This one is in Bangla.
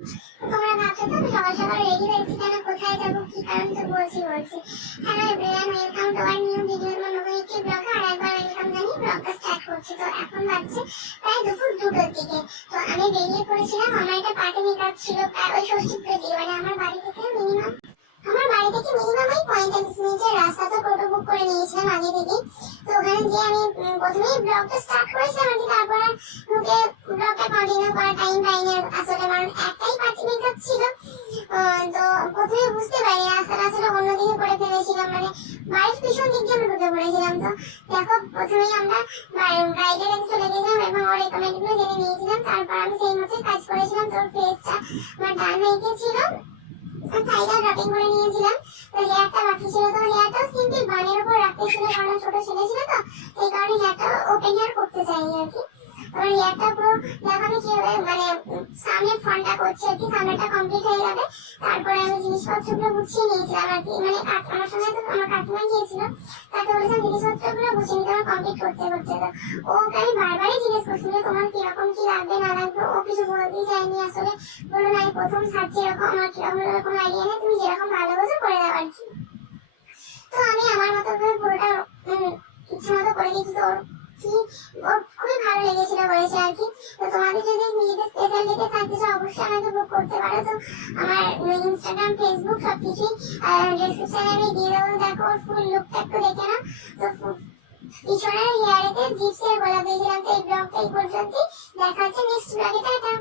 তোমরা ভাবছো তো আমি সকাল সকাল রেডি হয়েছি কেন, কোথায় যাবো, কি কারণ, তো বলছি। Hello everyone, welcome to our new video মনোবইটি ব্লগ। আর একবার ওয়েলকাম জানিয়ে ব্লগটা স্টার্ট করছি। তো এখন বাজছে প্রায় দুপুর 2টোর দিকে। তো আমি বেরিয়ে পড়েছিলাম, আমার একটা পার্টি মেকআপ ছিল প্রায় ওই ষষ্ঠীপুরের দিকে, মানে আমার বাড়ি থেকে মিনিমাম ওই 45 মিনিটের রাস্তা। তো টোটো বুক করে নিয়েছিলাম আগে থেকে। তো ওখানে গিয়ে আমি প্রথমেই ব্লগটা স্টার্ট করেছিলাম আর কি, তারপর ঢুকে ব্লগটা কন্টিনিউ করার টাইম পাইনি আসলে, কারণ একটাই পার্টি মেকআপ ছিল। তো প্রথমে বুঝতে পারি রাস্তাটা আসলে অন্যদিকে করে ফেলেছিলাম, মানে বাড়ির পিছন দিক দিয়ে আমি ঢুকে পড়েছিলাম। তো দেখো প্রথমেই আমরা ব্রাইডের কাছে চলে গেছিলাম এবং ওর রেকমেন্ডগুলো জেনে নিয়েছিলাম। তারপর আমি সেই মতোই কাজ করেছিলাম। তোর ফেসটা আমার ডান হয়ে ছিল, সাইডটা ড্রপিং করে নিয়েছিলাম। তো হেয়ারটা বাকি ছিল, তো হেয়ারটা সিম্পল বানের উপর রাখতে ছিল, কারণ ছোট ছেলে ছিল তো সেই কারণে হেয়ারটা ওপেন হেয়ার করতে চাইনি আর কি। তো হেয়ারটা পুরো দেখানো কিভাবে মানে সামনে ফ্রন্টটা করছি আর কি, সামনেটা কমপ্লিট হয়ে যাবে। তারপরে আমি জিনিসপত্রগুলো গুছিয়ে নিয়েছিলাম আর কি, মানে আমার সঙ্গে তো আমার কাকিমা গিয়েছিল, তাকে বলেছিলাম জিনিসপত্রগুলো গুছিয়ে নিতে, আমার কমপ্লিট করতে করতে। তো ওকে আমি বারবারই জিজ্ঞেস করছিল তোমার কিরকম কি লাগবে না লাগবে, ও কিছু বলতেই চাইনি আসলে। বললো না আমি প্রথম ছাড়ছি, এরকম আমার কিরকম এরকম আইডিয়া নেই, তুমি যেরকম ভালো বোঝো করে দাও আর কি। তো আমি আমার মতো করে পুরোটা ইচ্ছে মতো করে দিচ্ছি। তো কি ওর খুবই ভালো লেগেছিল বলেছে আর কি। তো তোমাদের যদি নিজেদের স্পেশাল ডেতে থাকতে চাও অবশ্যই আমাকে বুক করতে পারো। তো আমার ইনস্টাগ্রাম ফেসবুক সবকিছুই ডেসক্রিপশনে আমি দিয়ে দেবো, দেখো ওর ফুল লুকটা একটু দেখে নাও। তো পিছনের হেয়ারেতে জিপসের গলা দিয়েছিলাম। তো এই ব্লগটা এই পর্যন্তই, দেখা হচ্ছে নেক্সট ব্লগে, টাটা।